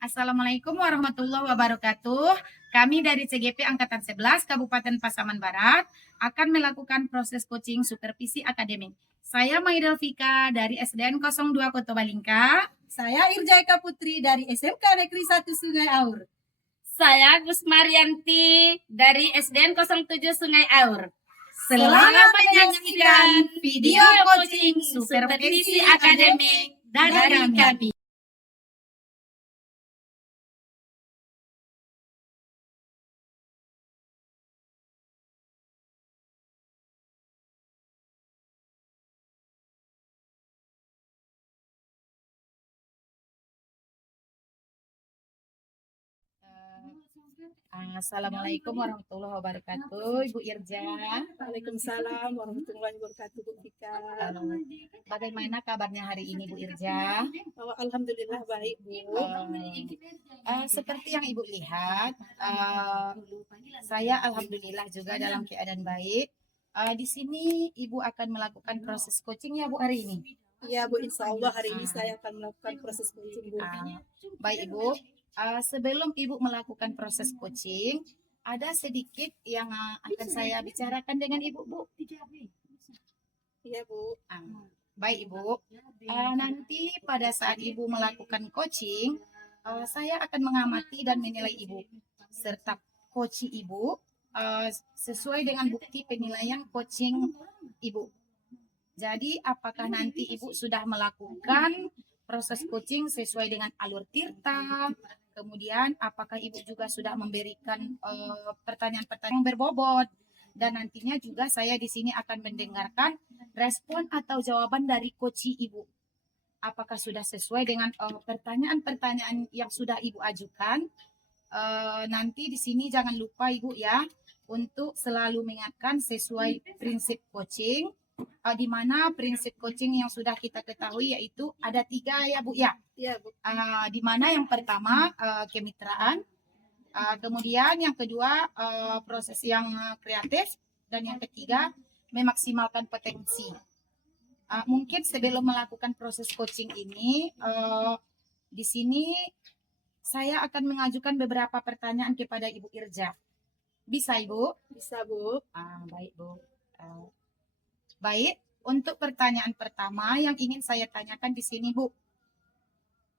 Assalamualaikum warahmatullahi wabarakatuh. Kami dari CGP Angkatan 11 Kabupaten Pasaman Barat akan melakukan proses coaching supervisi akademik. Saya Maidal Fika dari SDN 02 Kota Balingka. Saya Irja Eka Putri dari SMK Negeri 1 Sungai Aur. Saya Gus Marianti dari SDN 07 Sungai Aur. Selamat menyaksikan video coaching supervisi akademik dari kami. Assalamualaikum warahmatullahi wabarakatuh, Ibu Irja. Waalaikumsalam warahmatullahi wabarakatuh, Bu Fika. Bagaimana kabarnya hari ini, Bu Irja? Alhamdulillah baik, Bu. Seperti yang Ibu lihat, saya alhamdulillah juga dalam keadaan baik. Di sini Ibu akan melakukan proses coaching ya, Bu, hari ini? Ya, Bu, insya Allah hari ini saya akan melakukan proses coaching, Bu. Baik, Ibu. Sebelum Ibu melakukan proses coaching, ada sedikit yang akan saya bicarakan dengan Ibu, Bu. Iya, Bu. Baik, Ibu. Nanti pada saat Ibu melakukan coaching, saya akan mengamati dan menilai Ibu serta coach Ibu sesuai dengan bukti penilaian coaching Ibu. Jadi, apakah nanti Ibu sudah melakukan proses coaching sesuai dengan alur tirta? Kemudian, apakah Ibu juga sudah memberikan pertanyaan-pertanyaan yang berbobot? Dan nantinya juga saya di sini akan mendengarkan respon atau jawaban dari coach Ibu. Apakah sudah sesuai dengan pertanyaan-pertanyaan yang sudah Ibu ajukan? Nanti di sini jangan lupa Ibu ya, untuk selalu mengingatkan sesuai prinsip coaching, di mana prinsip coaching yang sudah kita ketahui yaitu ada 3 ya Bu ya. Iya, Bu. Di mana yang pertama kemitraan, kemudian yang kedua proses yang kreatif, dan yang ketiga memaksimalkan potensi. Mungkin sebelum melakukan proses coaching ini, di sini saya akan mengajukan beberapa pertanyaan kepada Ibu Irja. Bisa, Ibu? Bisa, Bu. Baik, Bu. Baik, untuk pertanyaan pertama yang ingin saya tanyakan di sini, Bu.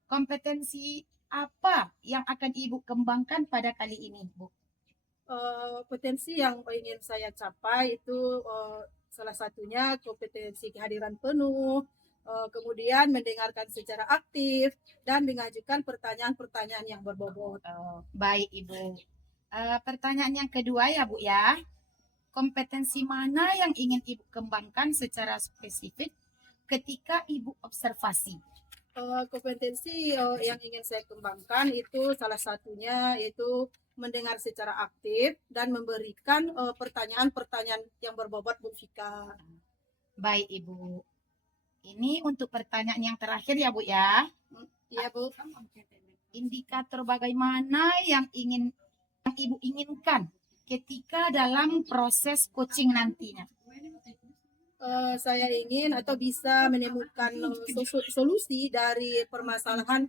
Kompetensi apa yang akan Ibu kembangkan pada kali ini, Bu? Potensi yang ingin saya capai itu salah satunya kompetensi kehadiran penuh, kemudian mendengarkan secara aktif, dan mengajukan pertanyaan-pertanyaan yang berbobot. Baik, Ibu. Pertanyaan yang kedua ya, Bu ya. Kompetensi mana yang ingin Ibu kembangkan secara spesifik ketika Ibu observasi? Kompetensi yang ingin saya kembangkan itu salah satunya yaitu mendengar secara aktif dan memberikan pertanyaan-pertanyaan yang berbobot, Bu Fika. Baik, Ibu. Ini untuk pertanyaan yang terakhir ya, Bu ya. Iya, Bu. Indikator bagaimana yang Ibu inginkan ketika dalam proses coaching nantinya? Saya ingin atau bisa menemukan solusi dari permasalahan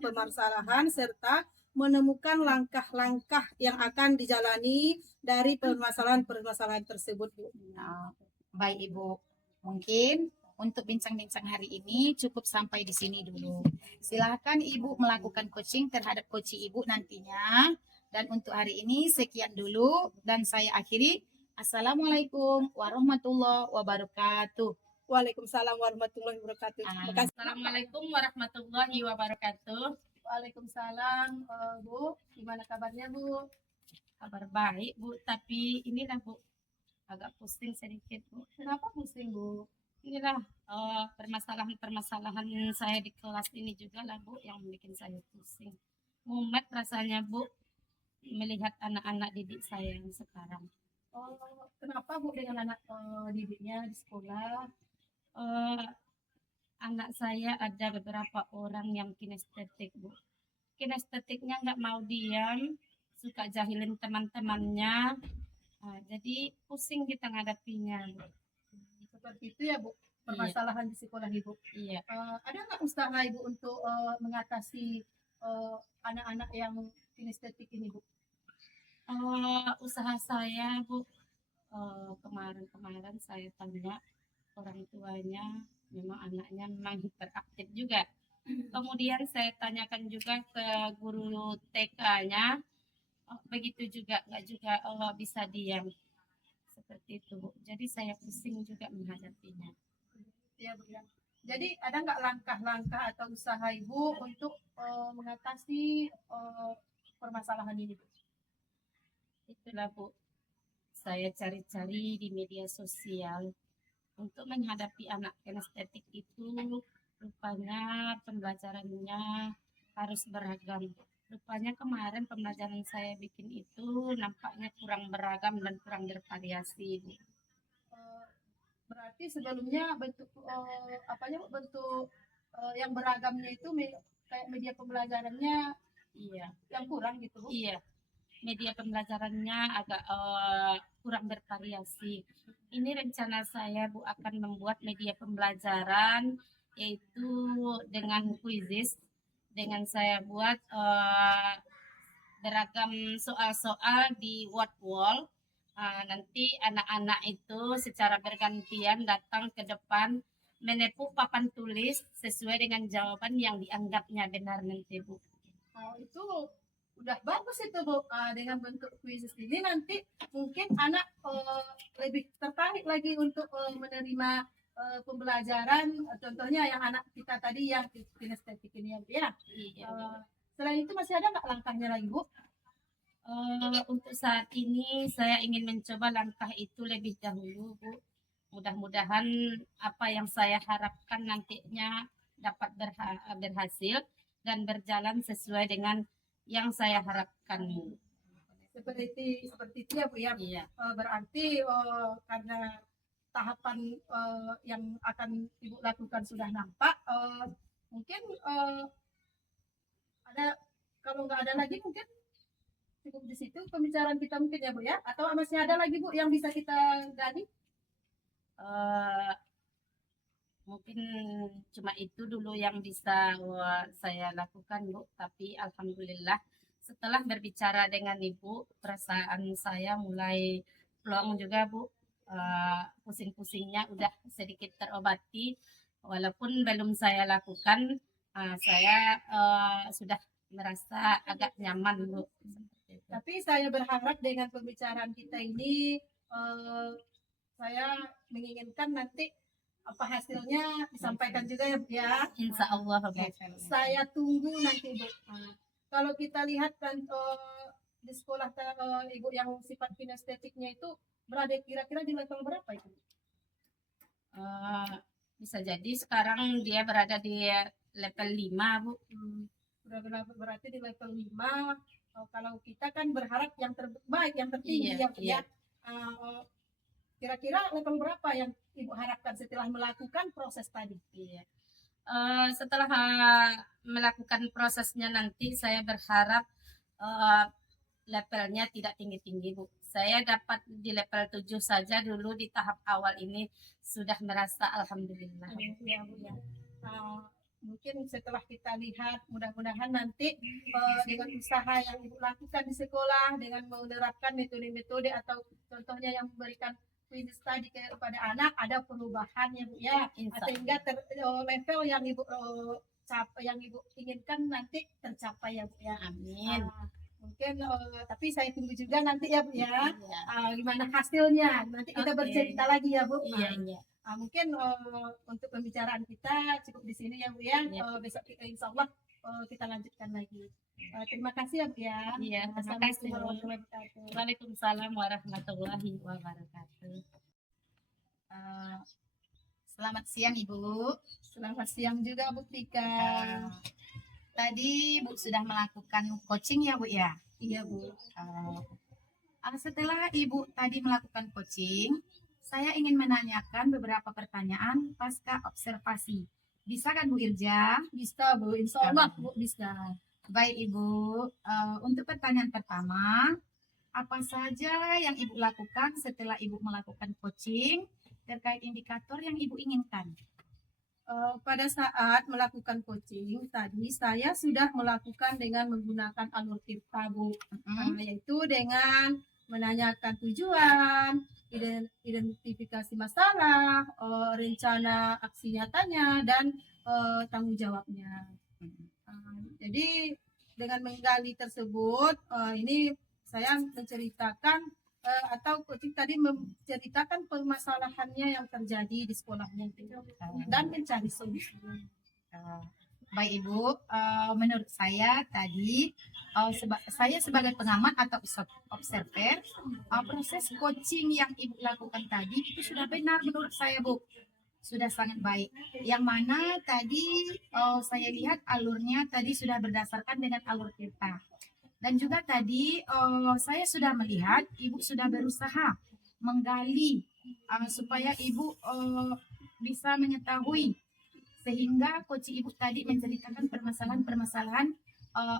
serta menemukan langkah-langkah yang akan dijalani dari permasalahan-permasalahan tersebut, Bu. Baik, Ibu. Mungkin untuk bincang-bincang hari ini cukup sampai di sini dulu. Silakan Ibu melakukan coaching terhadap coach Ibu nantinya. Dan untuk hari ini sekian dulu dan saya akhiri. Assalamualaikum warahmatullahi wabarakatuh. Waalaikumsalam warahmatullahi wabarakatuh. Assalamualaikum warahmatullahi wabarakatuh. Waalaikumsalam, Bu. Gimana kabarnya, Bu? Kabar baik, Bu. Tapi inilah, Bu, agak pusing sedikit, Bu. Kenapa pusing, Bu? Inilah permasalahan-permasalahan saya di kelas ini juga lah, Bu, yang bikin saya pusing. Mumet rasanya, Bu, melihat anak-anak didik saya yang sekarang. Kenapa, Bu, dengan anak didiknya di sekolah? Anak saya ada beberapa orang yang kinestetik, Bu. Kinestetiknya nggak mau diam, suka jahilin teman-temannya. Jadi pusing kita ngadapinya, Bu. Seperti itu ya, Bu, permasalahan di sekolah Ibu. Iya. Ada nggak usaha Ibu untuk mengatasi anak-anak yang kinestetik ini, Bu? Usaha saya, Bu, kemarin-kemarin saya tanya orang tuanya, memang anaknya memang hiperaktif juga. Kemudian saya tanyakan juga ke guru TK-nya, begitu juga, nggak juga bisa diam. Seperti itu, Bu. Jadi saya pusing juga menghadapinya. Ya, Bu, ya. Jadi ada nggak langkah-langkah atau usaha Ibu untuk mengatasi permasalahan ini, Bu? Itulah, Bu. Saya cari-cari di media sosial untuk menghadapi anak kinestetik itu, rupanya pembelajarannya harus beragam. Rupanya kemarin pembelajaran saya bikin itu nampaknya kurang beragam dan kurang bervariasi, Bu. Eh, Berarti sebelumnya bentuk apanya, Bu, bentuk yang beragamnya itu kayak media pembelajarannya Iya, yang kurang gitu, Bu? iya. Media pembelajarannya agak kurang bervariasi. Ini rencana saya, Bu, akan membuat media pembelajaran yaitu dengan kuisis, dengan saya buat beragam soal-soal di word wall. Nanti anak-anak itu secara bergantian datang ke depan menepuk papan tulis sesuai dengan jawaban yang dianggapnya benar nanti, Bu. Itu udah bagus itu, Bu. Dengan bentuk kuisis ini nanti mungkin anak lebih tertarik lagi untuk menerima pembelajaran. Contohnya yang anak kita tadi yang kinestetik ini, ya, Bu, ya. Iya. Selain itu masih ada nggak langkahnya lagi, Bu? Untuk saat ini saya ingin mencoba langkah itu lebih dahulu, Bu. Mudah-mudahan apa yang saya harapkan nantinya dapat berhasil dan berjalan sesuai dengan yang saya harapkan. Seperti itu, ya, Bu, ya. Iya. Berarti karena tahapan yang akan Ibu lakukan sudah nampak, mungkin ada, kalau nggak ada lagi mungkin cukup di situ pembicaraan kita mungkin, ya, Bu, ya. Atau masih ada lagi, Bu, yang bisa kita gali? Eh, Mungkin cuma itu dulu yang bisa saya lakukan, Bu. Tapi alhamdulillah setelah berbicara dengan Ibu, perasaan saya mulai plong juga, Bu. Pusing-pusingnya udah sedikit terobati. Walaupun belum saya lakukan, saya sudah merasa agak nyaman, Bu. Seperti itu. Tapi saya berharap dengan pembicaraan kita ini, saya menginginkan nanti apa hasilnya disampaikan juga, ya, Bu, ya. Insya Allah, Bu. Saya tunggu nanti, Bu. Kalau kita lihat kan di sekolah Ibu yang sifat kinestetiknya itu berada kira-kira di level berapa itu? Bisa jadi sekarang dia berada di level 5, Bu. Berarti di level 5. Kalau kita kan berharap yang terbaik, yang tertinggi, Iya, ya, Bu, ya. Kira-kira level berapa yang Ibu harapkan setelah melakukan proses tadi? Iya. Setelah melakukan prosesnya nanti saya berharap levelnya tidak tinggi-tinggi, Bu. Saya dapat di level 7 saja dulu di tahap awal ini sudah merasa alhamdulillah. Ya, Bu, ya. Mungkin setelah kita lihat, mudah-mudahan nanti dengan usaha yang Ibu lakukan di sekolah, dengan menerapkan metode-metode atau contohnya yang memberikan kuisis tadi kepada anak, ada perubahan, ya, Bu, ya. Insya Sehingga level yang Ibu yang Ibu inginkan nanti tercapai, ya, Bu, ya. Amin. Mungkin tapi saya tunggu juga nanti, ya, Bu, ya. Iya. Gimana hasilnya, nanti kita Oke. bercerita lagi, ya, Bu. Iya, iya. Mungkin untuk pembicaraan kita cukup di sini, ya, Bu, ya. Iya. Besok kita insya Allah kita lanjutkan lagi. Terima kasih, ya, Bu, ya. Iya, terima Assalamualaikum kasih. warahmatullahi wabarakatuh. Waalaikumsalam warahmatullahi wabarakatuh. Selamat siang Ibu. Selamat siang juga, Bu Tika. Tadi Bu sudah melakukan coaching, ya, Bu, ya. Iya, Bu. Setelah Ibu tadi melakukan coaching, saya ingin menanyakan beberapa pertanyaan pasca observasi. Bisa kan, Bu Irja? Bisa, Bu. Insya Allah, Bu, bisa. Baik Ibu, untuk pertanyaan pertama, apa saja yang Ibu lakukan setelah Ibu melakukan coaching terkait indikator yang Ibu inginkan? Pada saat melakukan coaching tadi saya sudah melakukan dengan menggunakan alur tirta Bu. Yaitu dengan menanyakan tujuan, identifikasi masalah, rencana aksi nyatanya dan tanggung jawabnya. Jadi dengan menggali tersebut ini saya menceritakan atau coaching tadi menceritakan permasalahannya yang terjadi di sekolahnya itu dan mencari solusi. Baik Ibu, menurut saya tadi saya sebagai pengamat atau observer, proses coaching yang Ibu lakukan tadi itu sudah benar menurut saya Bu, sudah sangat baik. Yang mana tadi saya lihat alurnya tadi sudah berdasarkan dengan alur kita. Dan juga tadi saya sudah melihat Ibu sudah berusaha menggali supaya Ibu bisa mengetahui sehingga coach Ibu tadi menceritakan permasalahan-permasalahan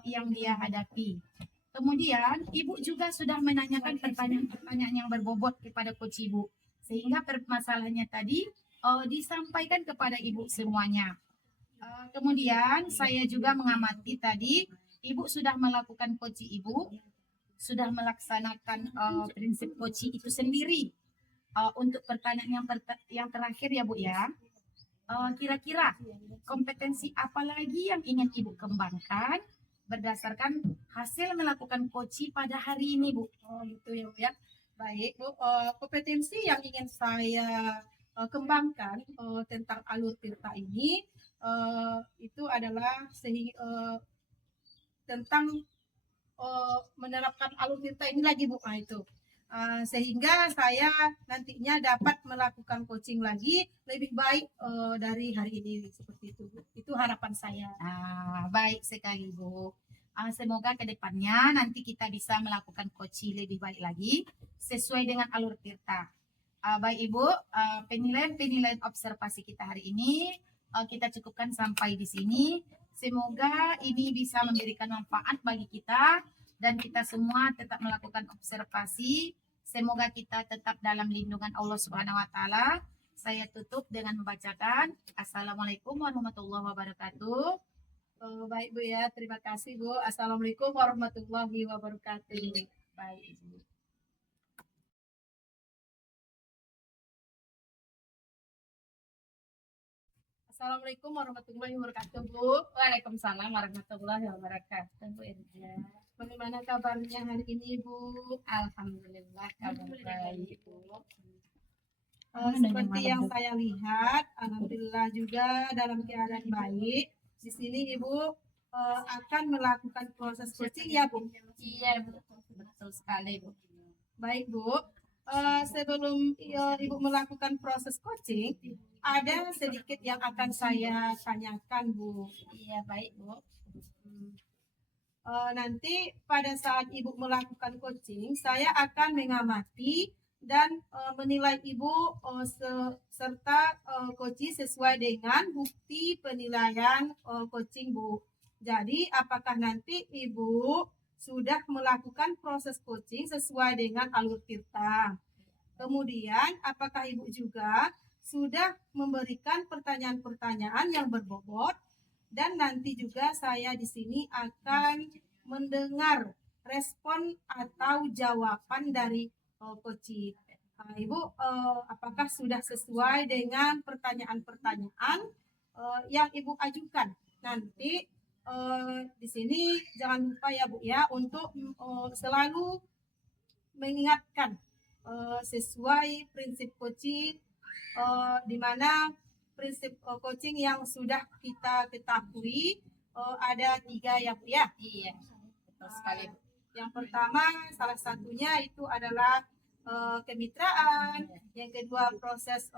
yang dia hadapi. Kemudian Ibu juga sudah menanyakan pertanyaan-pertanyaan yang berbobot kepada coach Ibu sehingga permasalahannya tadi disampaikan kepada Ibu semuanya. Kemudian saya juga mengamati tadi Ibu sudah melakukan coaching Ibu, sudah melaksanakan prinsip coaching itu sendiri. Untuk pertanyaan yang terakhir ya Bu ya, kira-kira kompetensi apa lagi yang ingin Ibu kembangkan berdasarkan hasil melakukan coaching pada hari ini Bu? Gitu ya Bu ya. Baik Bu, kompetensi yang ingin saya kembangkan tentang alur tirta ini itu adalah tentang menerapkan alur tirta ini lagi Bu. Itu sehingga saya nantinya dapat melakukan coaching lagi lebih baik dari hari ini seperti itu. Itu harapan saya. Baik sekali Bu. Semoga ke depannya nanti kita bisa melakukan coaching lebih baik lagi sesuai dengan alur tirta. Baik Ibu, penilaian observasi kita hari ini kita cukupkan sampai di sini. Semoga ini bisa memberikan manfaat bagi kita dan kita semua tetap melakukan observasi. Semoga kita tetap dalam lindungan Allah Subhanahu wa taala. Saya tutup dengan membacakan Assalamualaikum warahmatullahi wabarakatuh. Baik Bu ya, terima kasih Bu. Assalamualaikum warahmatullahi wabarakatuh. Baik Ibu. Assalamualaikum warahmatullahi wabarakatuh Bu. Waalaikumsalam warahmatullahi wabarakatuh Bu Irja. Bagaimana kabarnya hari ini Bu? Alhamdulillah kabar baik Bu. Seperti yang saya lihat, alhamdulillah juga dalam keadaan baik. Di sini Ibu akan melakukan proses coaching ya Bu? Iya Bu, betul sekali Bu. Baik Bu, sebelum Ibu melakukan proses coaching, ada sedikit yang akan saya tanyakan Bu. Iya baik Bu. Nanti pada saat Ibu melakukan coaching, saya akan mengamati dan menilai Ibu serta coaching sesuai dengan bukti penilaian coaching Bu. Jadi apakah nanti Ibu sudah melakukan proses coaching sesuai dengan alur tirta? Kemudian apakah Ibu juga sudah memberikan pertanyaan-pertanyaan yang berbobot? Dan nanti juga saya di sini akan mendengar respon atau jawaban dari coaching. Ibu, apakah sudah sesuai dengan pertanyaan-pertanyaan yang Ibu ajukan? Nanti di sini jangan lupa ya Bu ya untuk selalu mengingatkan sesuai prinsip coaching di mana prinsip coaching yang sudah kita ketahui ada 3 ya Bu ya. Iya, betul sekali Bu. Yang pertama salah satunya itu adalah kemitraan, yang kedua proses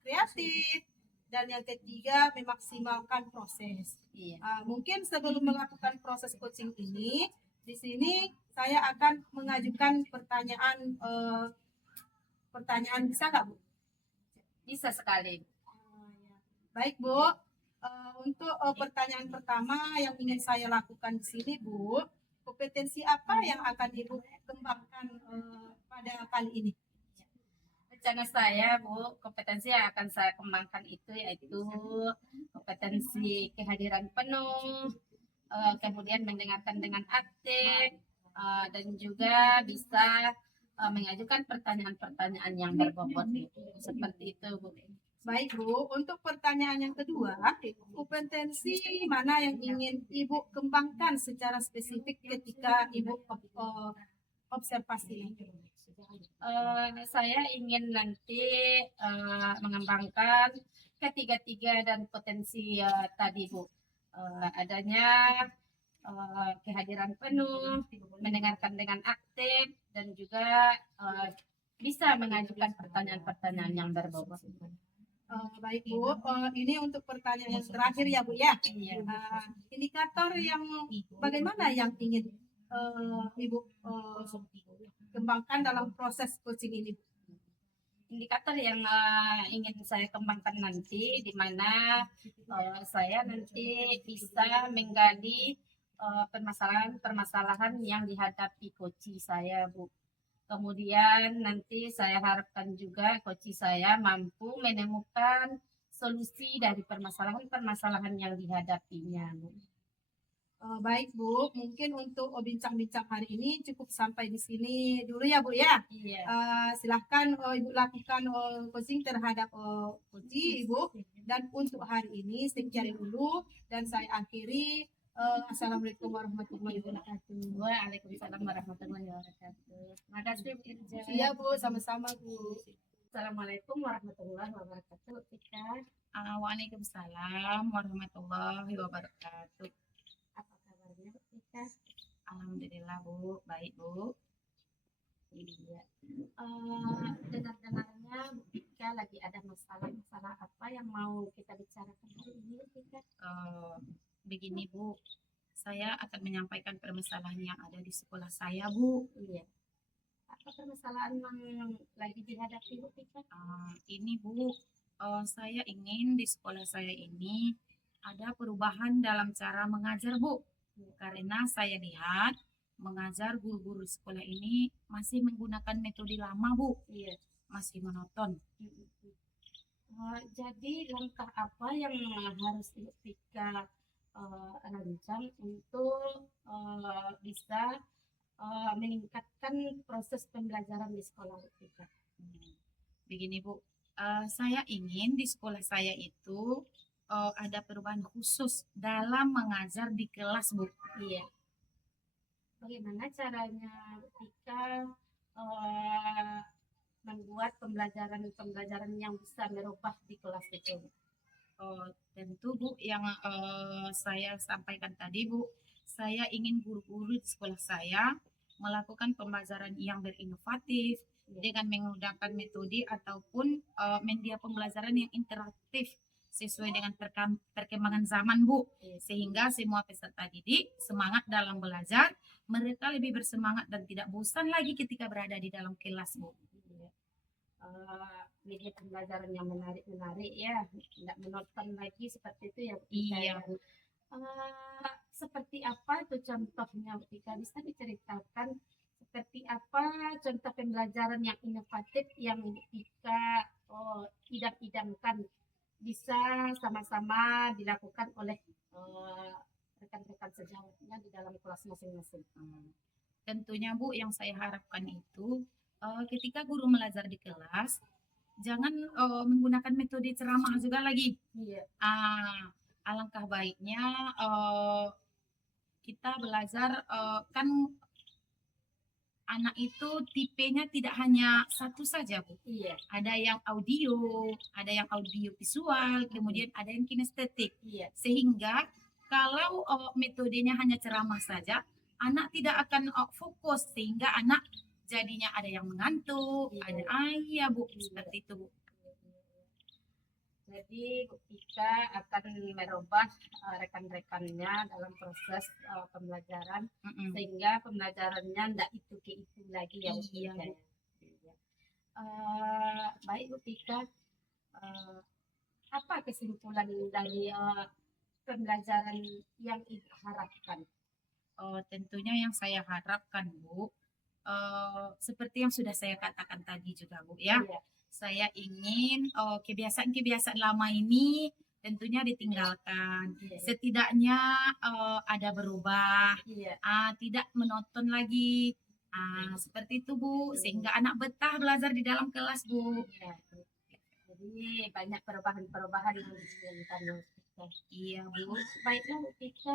kreatif, dan yang ketiga memaksimalkan proses. Iya. Mungkin sebelum melakukan proses coaching ini, di sini saya akan mengajukan pertanyaan bisa nggak Bu? Bisa sekali. Baik Bu, untuk pertanyaan pertama yang ingin saya lakukan di sini Bu, kompetensi apa yang akan Ibu kembangkan pada kali ini? rencana saya, Bu, kompetensi yang akan saya kembangkan itu yaitu kompetensi kehadiran penuh, kemudian mendengarkan dengan aktif, dan juga bisa mengajukan pertanyaan-pertanyaan yang berbobot. Seperti itu, Bu. Baik Bu, untuk pertanyaan yang kedua, kompetensi mana yang ingin Ibu kembangkan secara spesifik ketika Ibu observasi? Saya ingin nanti mengembangkan ketiga-tiga dan potensi tadi, Bu. Adanya kehadiran penuh, mendengarkan dengan aktif, dan juga bisa mengajukan pertanyaan-pertanyaan yang berbobot. Baik Bu, ini untuk pertanyaan yang terakhir ya Bu ya. Iya. Indikator yang bagaimana yang ingin Ibu kembangkan dalam proses coaching ini? Indikator yang ingin saya kembangkan nanti, di mana saya nanti bisa menggali permasalahan-permasalahan yang dihadapi coach saya, Bu. Kemudian nanti saya harapkan juga coach saya mampu menemukan solusi dari permasalahan-permasalahan yang dihadapinya, Bu. Baik Bu, mungkin untuk bincang-bincang hari ini cukup sampai di sini dulu ya Bu ya. Iya. Silahkan Ibu lakukan coaching terhadap coach Ibu, dan untuk hari ini sekian dulu dan saya akhiri. Assalamualaikum warahmatullahi wabarakatuh. Waalaikumsalam warahmatullahi wabarakatuh. Terima kasih, Bu Irja. Iya Bu, sama-sama Bu. Assalamualaikum warahmatullahi wabarakatuh. Tika, Waalaikumsalam warahmatullahi wabarakatuh. apa kabarnya, Bu Tika? Alhamdulillah Bu, baik Bu. Iya. Dengar-dengarnya Bu Tika lagi ada masalah apa yang mau kita bicarakan hari ini, Bu Tika? Begini Bu, saya akan menyampaikan permasalahan yang ada di sekolah saya Bu. Iya. Apa permasalahan yang lagi dihadapi, Bu Tika? Ini Bu, saya ingin di sekolah saya ini ada perubahan dalam cara mengajar Bu. Karena saya lihat mengajar guru-guru sekolah ini masih menggunakan metode lama Bu, Iya. masih monoton. Jadi langkah apa yang harus Bu Tika rancang untuk bisa meningkatkan proses pembelajaran di sekolah Bu Tika? Begini Bu, saya ingin di sekolah saya itu ada perubahan khusus dalam mengajar di kelas Bu. Iya. Bagaimana caranya Bu Tika membuat pembelajaran yang bisa merubah di kelas itu? Tentu Bu, yang saya sampaikan tadi Bu, saya ingin guru-guru di sekolah saya melakukan pembelajaran yang berinovatif dengan menggunakan metode ataupun media pembelajaran yang interaktif sesuai dengan perkembangan zaman Bu, sehingga semua peserta didik semangat dalam belajar, mereka lebih bersemangat dan tidak bosan lagi ketika berada di dalam kelas Bu. Media pembelajaran yang menarik ya, tidak monoton lagi seperti itu ya Bu Tika. Iya Bu. Seperti apa itu contohnya Bu Tika? Bisa diceritakan seperti apa contoh pembelajaran yang inovatif yang Bu Tika idam-idamkan bisa sama-sama dilakukan oleh rekan-rekan sejawatnya di dalam kelas masing-masing? Tentunya Bu, yang saya harapkan itu ketika guru belajar di kelas, jangan menggunakan metode ceramah juga lagi. Iya. Alangkah baiknya kita belajar, kan anak itu tipenya tidak hanya satu saja Bu. Iya. Ada yang audio visual, kemudian ada yang kinestetik. Iya. Sehingga kalau metodenya hanya ceramah saja, anak tidak akan fokus, sehingga anak jadinya ada yang mengantuk, Iya. ada Bu, seperti itu Bu. Jadi Bu Tika akan merubah rekan-rekannya dalam proses pembelajaran sehingga pembelajarannya tidak itu ke itu lagi ya Bu Iya, Tika. Bu. Baik Bu Tika, apa kesimpulan dari pembelajaran yang Ibu harapkan? Tentunya yang saya harapkan Bu, seperti yang sudah saya katakan tadi juga Bu ya, Iya. Saya ingin kebiasaan-kebiasaan lama ini tentunya ditinggalkan. Iya. Setidaknya ada berubah, Iya. tidak menonton lagi. Seperti itu Bu, sehingga anak betah belajar di dalam kelas Bu. Iya. Jadi banyak perubahan-perubahan yang diinginkan oleh kita. Iya Bu. Baiklah Bu Tika,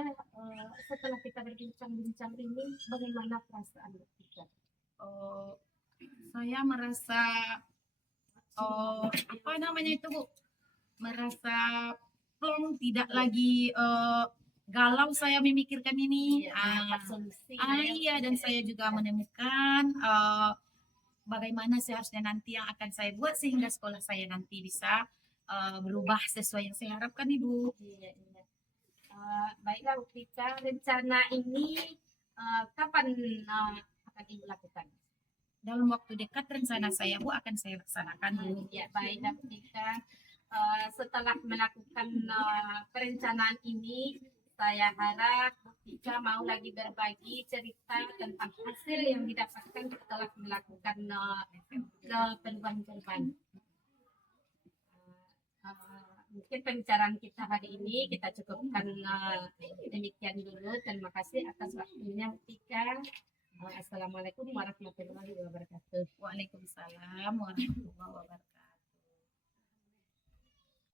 setelah kita berbincang-bincang ini, bagaimana perasaan Bu Tika? Eh, saya merasa apa namanya itu Bu? Merasa plong, tidak lagi galau saya memikirkan ini. Iya, mendapat solusi. Iya, dan saya juga menemukan bagaimana seharusnya nanti yang akan saya buat sehingga sekolah saya nanti bisa berubah sesuai yang saya harapkan Ibu. Iya, iya. Baiklah Bu Tika, rencana ini kapan akan Ibu lakukan? Dalam waktu dekat rencana saya Bu akan saya laksanakan Bu. Ya, baiklah Bu Tika. Setelah melakukan perencanaan ini, saya harap Bu Tika mau lagi berbagi cerita tentang hasil yang didapatkan setelah melakukan perubahan-perubahan. Mungkin pembicaraan kita hari ini kita cukupkan demikian dulu. Terima kasih atas waktunya Bu Tika. Assalamualaikum warahmatullahi wabarakatuh. Waalaikumsalam warahmatullahi wabarakatuh.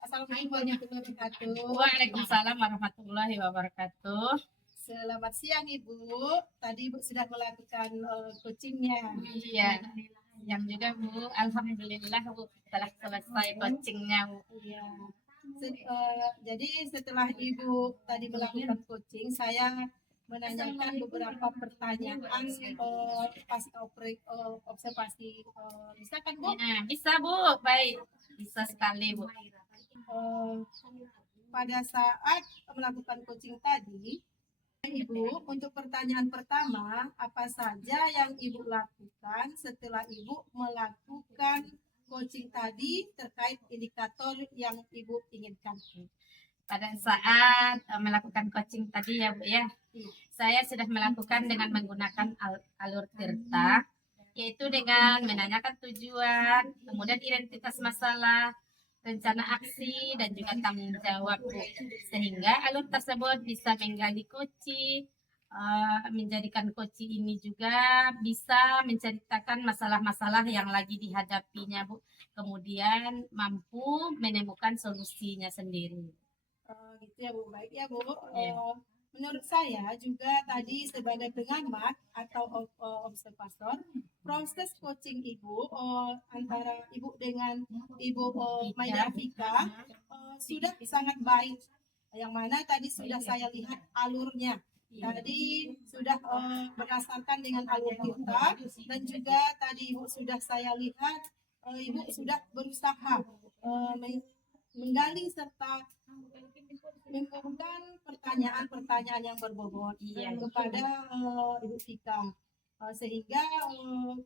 Assalamualaikum warahmatullahi wabarakatuh. Waalaikumsalam warahmatullahi wabarakatuh. Selamat siang Ibu. Tadi Ibu sudah melakukan coachingnya. Iya, yang juga Bu, alhamdulillah Bu telah selesai coachingnya Bu. Iya. Jadi setelah Ibu tadi melakukan coaching, saya menanyakan beberapa pertanyaan pas observasi. Bisa kan Bu? Nah, bisa Bu, baik, bisa sekali Bu. Pada saat melakukan coaching tadi, Ibu, untuk pertanyaan pertama, apa saja yang Ibu lakukan setelah Ibu melakukan coaching tadi terkait indikator yang Ibu inginkan? Pada saat melakukan coaching tadi ya Bu ya, saya sudah melakukan dengan menggunakan alur Tirta, yaitu dengan menanyakan tujuan, kemudian identitas masalah, rencana aksi, dan juga tanggung jawab Bu. Sehingga alur tersebut bisa menggali coaching, menjadikan coaching ini juga bisa menceritakan masalah-masalah yang lagi dihadapinya Bu. Kemudian mampu menemukan solusinya sendiri. Gitu ya Bu, baik ya Bu. Iya. Menurut saya juga tadi sebagai pengamat atau observator, proses coaching Ibu antara Ibu dengan Ibu Maya Vika sudah sangat baik. Yang mana tadi sudah saya lihat alurnya. Tadi sudah berdasarkan dengan alur kita dan juga tadi Ibu sudah saya lihat Ibu sudah berusaha menggali serta mengumpulkan pertanyaan-pertanyaan yang berbobot kepada Ibu Vika. Sehingga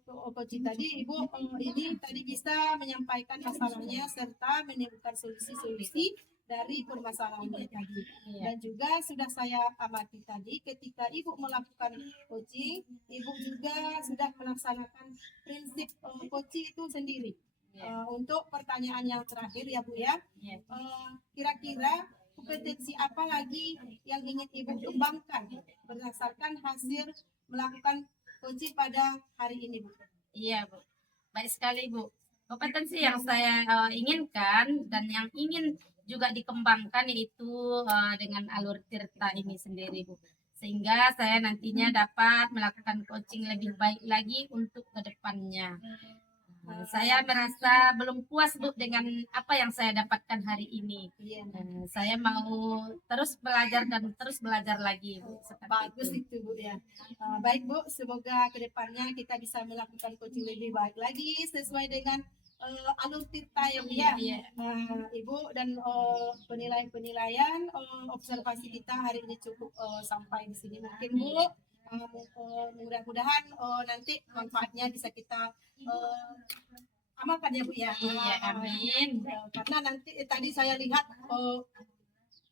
coaching tadi Ibu ini tadi bisa menyampaikan masalahnya serta menemukan solusi-solusi dari permasalahannya tadi. Dan juga sudah saya amati tadi ketika Ibu melakukan coaching, Ibu juga sudah melaksanakan prinsip coaching itu sendiri. Untuk pertanyaan yang terakhir ya Bu ya, kira-kira kompetensi apa lagi yang ingin Ibu kembangkan berdasarkan hasil melakukan coaching pada hari ini Bu? Iya Bu, baik sekali Bu. Kompetensi yang saya inginkan dan yang ingin juga dikembangkan yaitu dengan alur Tirta ini sendiri Bu. Sehingga saya nantinya dapat melakukan coaching lebih baik lagi untuk kedepannya. Saya merasa belum puas Bu dengan apa yang saya dapatkan hari ini. Saya mau terus belajar dan terus belajar lagi Bu. Bagus itu Bu ya. Baik Bu, semoga kedepannya kita bisa melakukan coaching lebih baik lagi sesuai dengan alur Tirta ya Bu ya. Ibu dan penilaian observasi kita hari ini cukup sampai di sini mungkin Bu. Mudah-mudahan nanti manfaatnya bisa kita amalkan ya Bu ya. Iya, amin. Karena nanti tadi saya lihat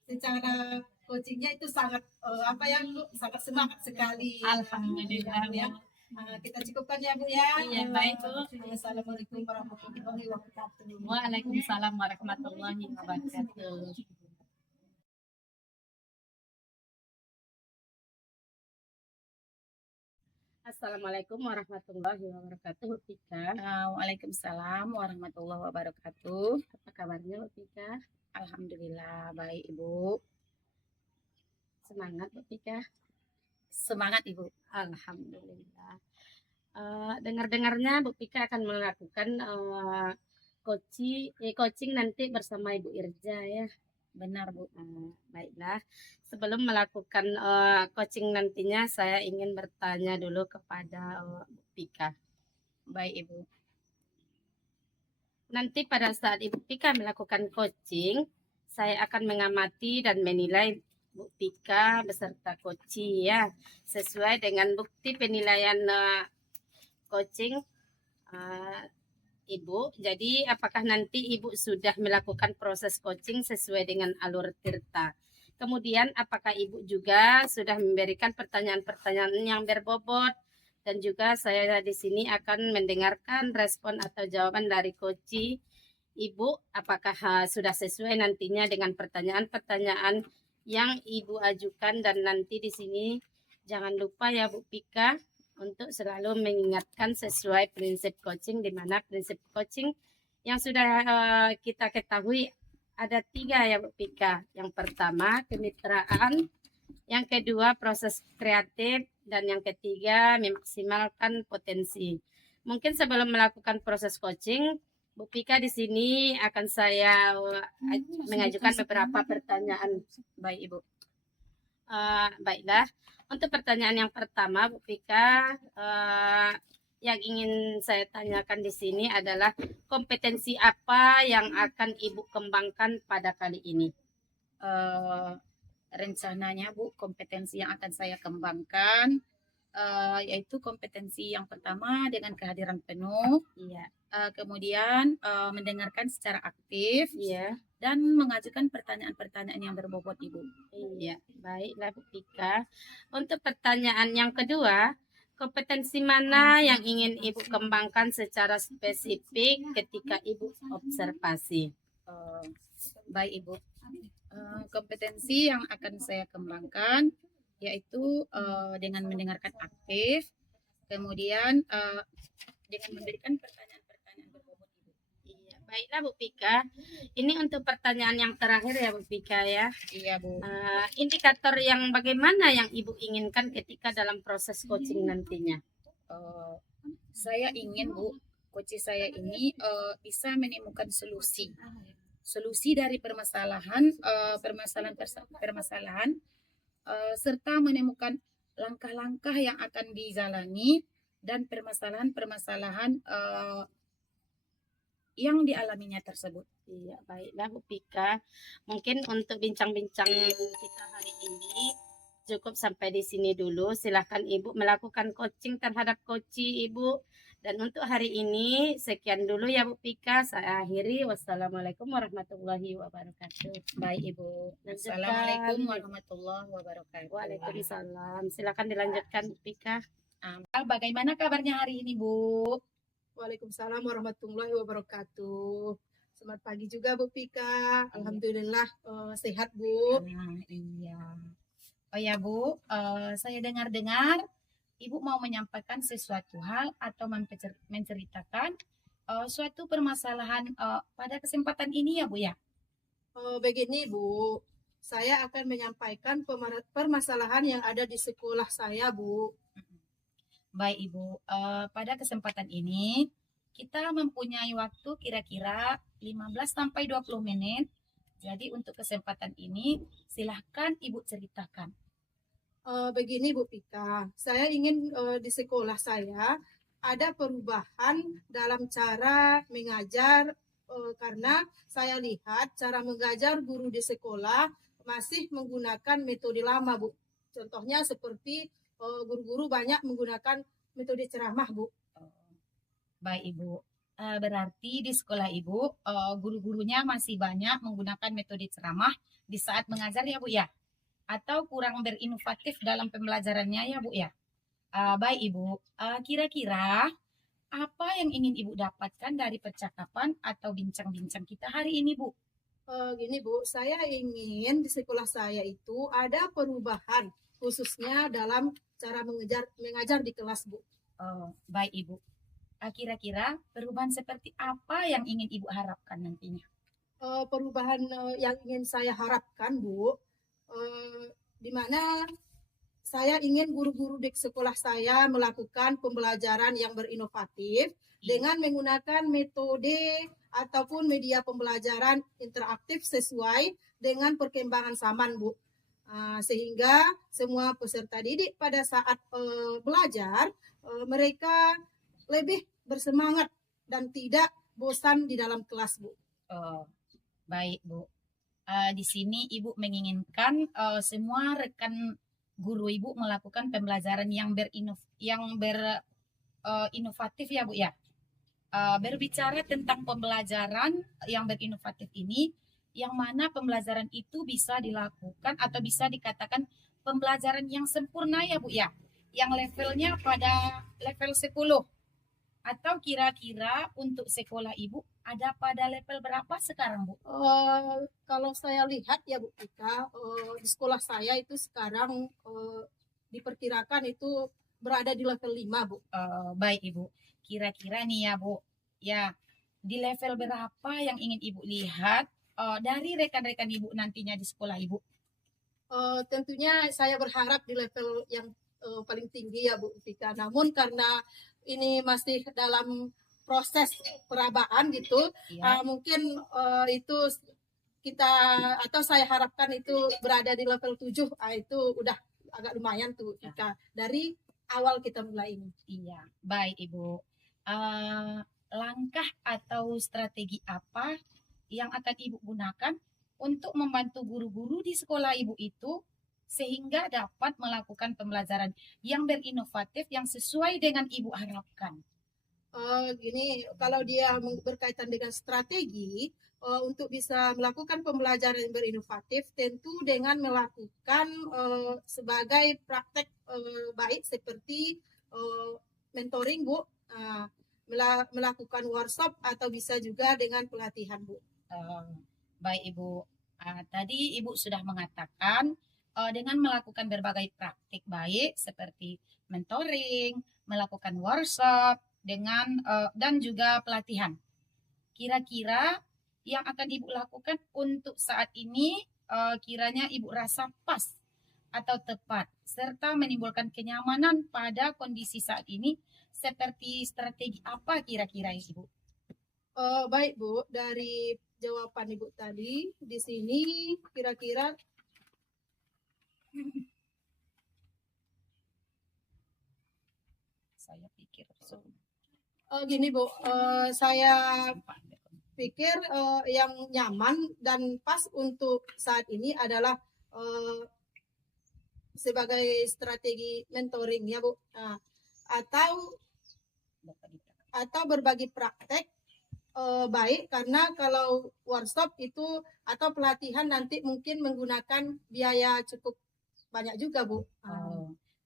secara coachingnya itu sangat apa ya Bu, sangat semangat sekali. Alhamdulillah ya. Kita cukupkan ya Bu ya. Iya, baik, Bu. Assalamualaikum warahmatullahi wabarakatuh. Waalaikumsalam warahmatullahi wabarakatuh. Assalamualaikum warahmatullahi wabarakatuh, Tika. Waalaikumsalam warahmatullahi wabarakatuh. Apa kabarnya, Tika? Alhamdulillah baik Ibu. Semangat, Tika. Semangat Ibu. Alhamdulillah. Dengar-dengarnya Bu Pika akan melakukan coaching nanti bersama Ibu Irja ya. Benar Bu. Baiklah. Sebelum melakukan coaching nantinya, saya ingin bertanya dulu kepada Bu Pika. Baik Ibu. Nanti pada saat Ibu Pika melakukan coaching, saya akan mengamati dan menilai Bu Pika beserta coaching ya, sesuai dengan bukti penilaian coaching Ibu. Jadi apakah nanti Ibu sudah melakukan proses coaching sesuai dengan alur Tirta? Kemudian apakah Ibu juga sudah memberikan pertanyaan-pertanyaan yang berbobot? Dan juga saya di sini akan mendengarkan respon atau jawaban dari coaching Ibu. Apakah sudah sesuai nantinya dengan pertanyaan-pertanyaan yang Ibu ajukan? Dan nanti di sini jangan lupa ya Bu Pika untuk selalu mengingatkan sesuai prinsip coaching, di mana prinsip coaching yang sudah kita ketahui ada 3 ya Bu Pika. Yang pertama kemitraan, yang kedua proses kreatif, dan yang ketiga memaksimalkan potensi. Mungkin sebelum melakukan proses coaching, Bu Pika di sini akan saya mengajukan beberapa pertanyaan. Baik Ibu. Baiklah. Untuk pertanyaan yang pertama, Bu Pika, yang ingin saya tanyakan di sini adalah kompetensi apa yang akan Ibu kembangkan pada kali ini? Rencananya Bu, kompetensi yang akan saya kembangkan yaitu kompetensi yang pertama dengan kehadiran penuh, Iya, kemudian mendengarkan secara aktif iya, dan mengajukan pertanyaan-pertanyaan yang berbobot Ibu. iya. Baiklah Bu Pika. Untuk pertanyaan yang kedua, kompetensi mana yang ingin Ibu kembangkan secara spesifik ketika Ibu observasi? Baik Ibu. Kompetensi yang akan saya kembangkan yaitu dengan mendengarkan aktif, kemudian dengan memberikan pertanyaan-pertanyaan berbobot Ibu. Iya, baiklah Bu Pika. Ini untuk pertanyaan yang terakhir ya Bu Pika ya. Iya Bu. Indikator yang bagaimana yang Ibu inginkan ketika dalam proses coaching nantinya? Saya ingin Bu, coach saya ini bisa menemukan solusi dari permasalahan serta menemukan langkah-langkah yang akan dijalani dan permasalahan-permasalahan yang dialaminya tersebut. Iya, baiklah Bu Pika. Mungkin untuk bincang-bincang kita hari ini cukup sampai di sini dulu. Silahkan Ibu melakukan coaching terhadap coaching Ibu. Dan untuk hari ini sekian dulu ya Bu Pika. Saya akhiri. Wassalamualaikum warahmatullahi wabarakatuh. Baik Ibu. Lanjutkan. Assalamualaikum warahmatullahi wabarakatuh. Waalaikumsalam. Silakan dilanjutkan Bu Pika. Bagaimana kabarnya hari ini Bu? Waalaikumsalam warahmatullahi wabarakatuh. Selamat pagi juga Bu Pika. Alhamdulillah sehat Bu. Iya. Oh ya Bu, saya dengar-dengar Ibu mau menyampaikan sesuatu hal atau menceritakan suatu permasalahan pada kesempatan ini ya Bu ya? Begini Bu, saya akan menyampaikan permasalahan yang ada di sekolah saya Bu. Baik Ibu, pada kesempatan ini kita mempunyai waktu kira-kira 15-20 menit. Jadi untuk kesempatan ini silahkan Ibu ceritakan. Begini Bu Pika, saya ingin di sekolah saya ada perubahan dalam cara mengajar karena saya lihat cara mengajar guru di sekolah masih menggunakan metode lama Bu. Contohnya seperti guru-guru banyak menggunakan metode ceramah Bu. Baik Ibu, berarti di sekolah Ibu guru-gurunya masih banyak menggunakan metode ceramah di saat mengajar ya Bu ya? Atau kurang berinovatif dalam pembelajarannya ya Bu ya? Baik Ibu, kira-kira apa yang ingin Ibu dapatkan dari percakapan atau bincang-bincang kita hari ini, Bu? Gini Bu, saya ingin di sekolah saya itu ada perubahan khususnya dalam cara mengajar di kelas Bu. Baik Ibu. Kira-kira perubahan seperti apa yang ingin Ibu harapkan nantinya? Perubahan yang ingin saya harapkan Bu, di mana saya ingin guru-guru di sekolah saya melakukan pembelajaran yang berinovatif dengan menggunakan metode ataupun media pembelajaran interaktif sesuai dengan perkembangan zaman, Bu. Sehingga semua peserta didik pada saat belajar mereka lebih bersemangat dan tidak bosan di dalam kelas, Bu. Baik Bu. Di sini Ibu menginginkan semua rekan guru Ibu melakukan pembelajaran yang inovatif ya Bu ya. Berbicara tentang pembelajaran yang berinovatif ini, yang mana pembelajaran itu bisa dilakukan atau bisa dikatakan pembelajaran yang sempurna ya Bu ya, yang levelnya pada level 10. Atau kira-kira untuk sekolah Ibu ada pada level berapa sekarang Bu? Kalau saya lihat ya Bu Tika, di sekolah saya itu sekarang diperkirakan itu berada di level 5 Bu. Baik Ibu, kira-kira nih ya Bu, ya di level berapa yang ingin Ibu lihat dari rekan-rekan Ibu nantinya di sekolah Ibu? Tentunya saya berharap di level yang paling tinggi ya Bu Tika. Namun karena ini masih dalam proses perabaan gitu, Ya. mungkin itu kita atau saya harapkan itu berada di level 7, itu udah agak lumayan tuh Tika dari awal kita mulai ini. Iya, baik Ibu. Langkah atau strategi apa yang akan Ibu gunakan untuk membantu guru-guru di sekolah Ibu itu sehingga dapat melakukan pembelajaran yang berinovatif yang sesuai dengan Ibu harapkan? Gini, kalau dia berkaitan dengan strategi untuk bisa melakukan pembelajaran yang berinovatif, tentu dengan melakukan sebagai praktek baik seperti mentoring Bu, melakukan workshop atau bisa juga dengan pelatihan Bu. Baik Ibu, tadi Ibu sudah mengatakan dengan melakukan berbagai praktik baik seperti mentoring, melakukan workshop, dan juga pelatihan. Kira-kira yang akan Ibu lakukan untuk saat ini kiranya Ibu rasa pas atau tepat serta menimbulkan kenyamanan pada kondisi saat ini, seperti strategi apa kira-kira Ibu? Baik Bu, dari jawaban Ibu tadi di sini kira-kira Saya pikir gini Bu, saya pikir yang nyaman dan pas untuk saat ini adalah sebagai strategi mentoring ya Bu, atau berbagi praktek baik, karena kalau workshop itu atau pelatihan nanti mungkin menggunakan biaya cukup banyak juga Bu.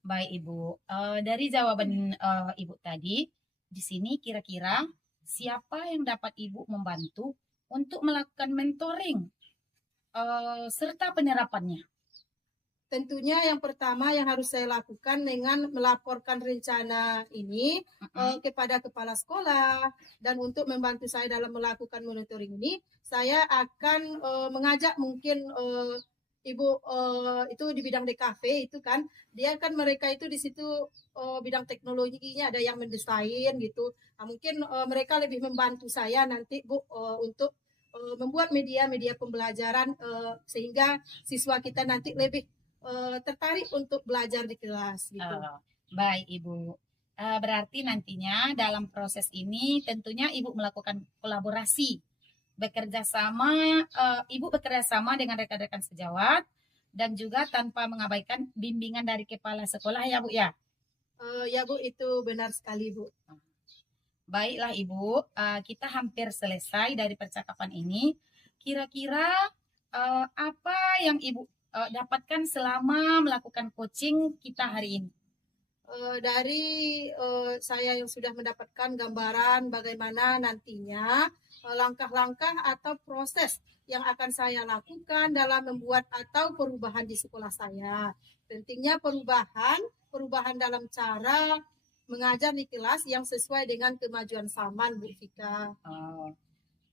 Baik Ibu, dari jawaban Ibu tadi, di sini kira-kira siapa yang dapat Ibu membantu untuk melakukan mentoring serta penerapannya? Tentunya yang pertama yang harus saya lakukan dengan melaporkan rencana ini kepada kepala sekolah, dan untuk membantu saya dalam melakukan monitoring ini, saya akan mengajak mungkin Ibu itu di bidang DKV itu kan, dia kan mereka itu di situ bidang teknologinya ada yang mendesain gitu. Mungkin mereka lebih membantu saya nanti Bu untuk membuat media-media pembelajaran sehingga siswa kita nanti lebih tertarik untuk belajar di kelas gitu. Baik Ibu, berarti nantinya dalam proses ini tentunya Ibu melakukan kolaborasi, Ibu bekerja sama dengan rekan-rekan sejawat dan juga tanpa mengabaikan bimbingan dari kepala sekolah ya Bu ya? Ya Bu, itu benar sekali Bu. Baiklah Ibu, kita hampir selesai dari percakapan ini. Kira-kira apa yang Ibu dapatkan selama melakukan coaching kita hari ini? dari saya yang sudah mendapatkan gambaran bagaimana nantinya langkah-langkah atau proses yang akan saya lakukan dalam membuat atau perubahan di sekolah saya. Pentingnya perubahan dalam cara mengajar di kelas yang sesuai dengan kemajuan zaman, Bu Fika.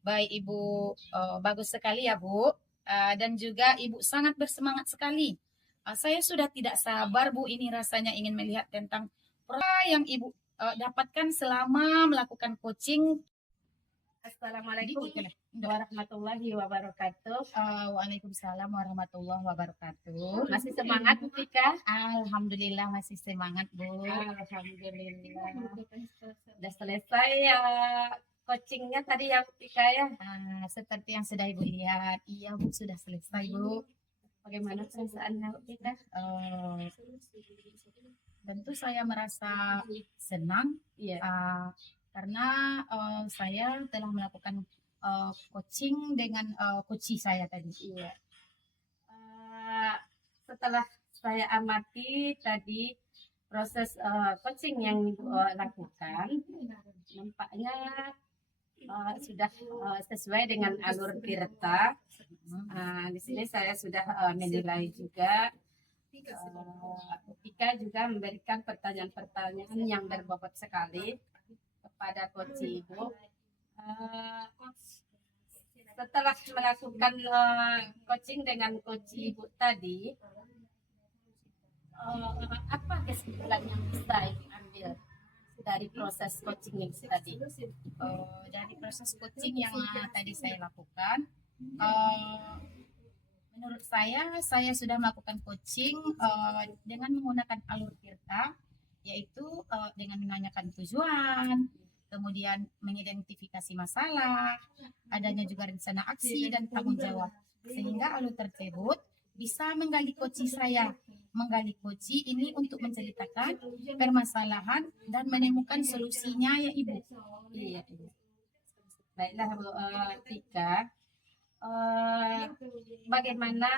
Baik Ibu, bagus sekali ya Bu. Dan juga Ibu sangat bersemangat sekali. Saya sudah tidak sabar Bu, ini rasanya ingin melihat tentang apa yang Ibu dapatkan selama melakukan coaching. Assalamualaikum warahmatullahi wabarakatuh. Waalaikumsalam warahmatullahi wabarakatuh. Masih semangat Bu Tika? Alhamdulillah masih semangat Bu. Alhamdulillah. Sudah selesai coachingnya tadi ya Bu Tika ya? Seperti yang sudah Ibu lihat, iya Bu sudah selesai Bu. Bagaimana perasaannya Bu Tika? Tentu saya merasa senang Iya. karena saya telah melakukan coaching dengan coach saya tadi. Iya. Setelah saya amati tadi proses coaching yang Ibu lakukan, nampaknya sudah sesuai dengan alur Tirta. Di sini saya sudah menilai juga. Tika juga memberikan pertanyaan-pertanyaan yang berbobot sekali kepada coach Ibu. Setelah melakukan coaching dengan coach Ibu tadi, apa kesimpulan yang bisa Ibu ambil dari proses coaching yang tadi? Dari proses coaching yang tadi saya lakukan, menurut saya sudah melakukan coaching dengan menggunakan alur Tirta, yaitu dengan menanyakan tujuan, kemudian mengidentifikasi masalah, adanya juga rencana aksi dan tanggung jawab. Sehingga alur tersebut bisa menggali coaching saya. Menggali coaching ini untuk menceritakan permasalahan dan menemukan solusinya ya Ibu. Iya. Baiklah Bu Tika. Bagaimana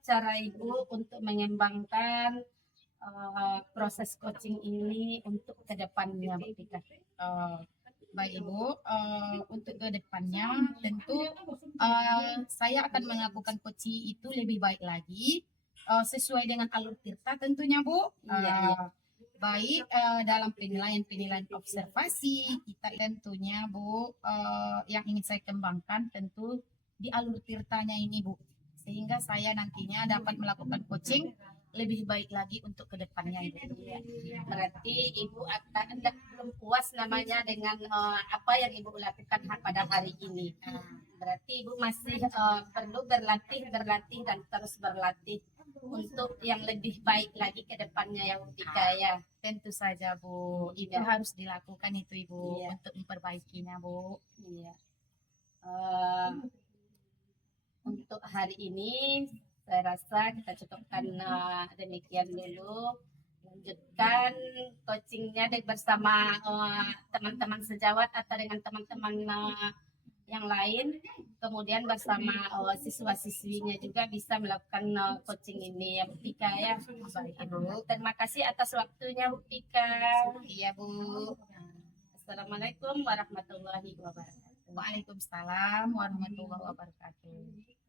cara Ibu untuk mengembangkan proses coaching ini untuk kedepannya Bu Tika? Baik Ibu, untuk kedepannya tentu saya akan melakukan coaching itu lebih baik lagi sesuai dengan alur Tirta tentunya Bu. Iya. Baik dalam penilaian observasi kita tentunya Bu, yang ingin saya kembangkan tentu di alur Tirtanya ini Bu, sehingga saya nantinya dapat melakukan coaching lebih baik lagi untuk kedepannya Ibu. Berarti Ibu akan belum puas namanya dengan apa yang Ibu lakukan pada hari ini. Berarti Ibu masih perlu berlatih dan terus berlatih untuk yang lebih baik lagi ke depannya ya Bu Tika ya. Tentu saja Bu, itu Iya. harus dilakukan itu Ibu, Iya. untuk memperbaikinya Bu. Iya. Untuk hari ini saya rasa kita cukupkan demikian dulu. Lanjutkan coachingnya bersama teman-teman sejawat atau dengan teman-teman yang lain. Kemudian bersama siswa-siswinya juga bisa melakukan coaching ini ya Bu Tika ya. Baik Ibu. Terima kasih atas waktunya Bu Tika. Iya Bu. Assalamualaikum warahmatullahi wabarakatuh. Waalaikumsalam warahmatullahi wabarakatuh.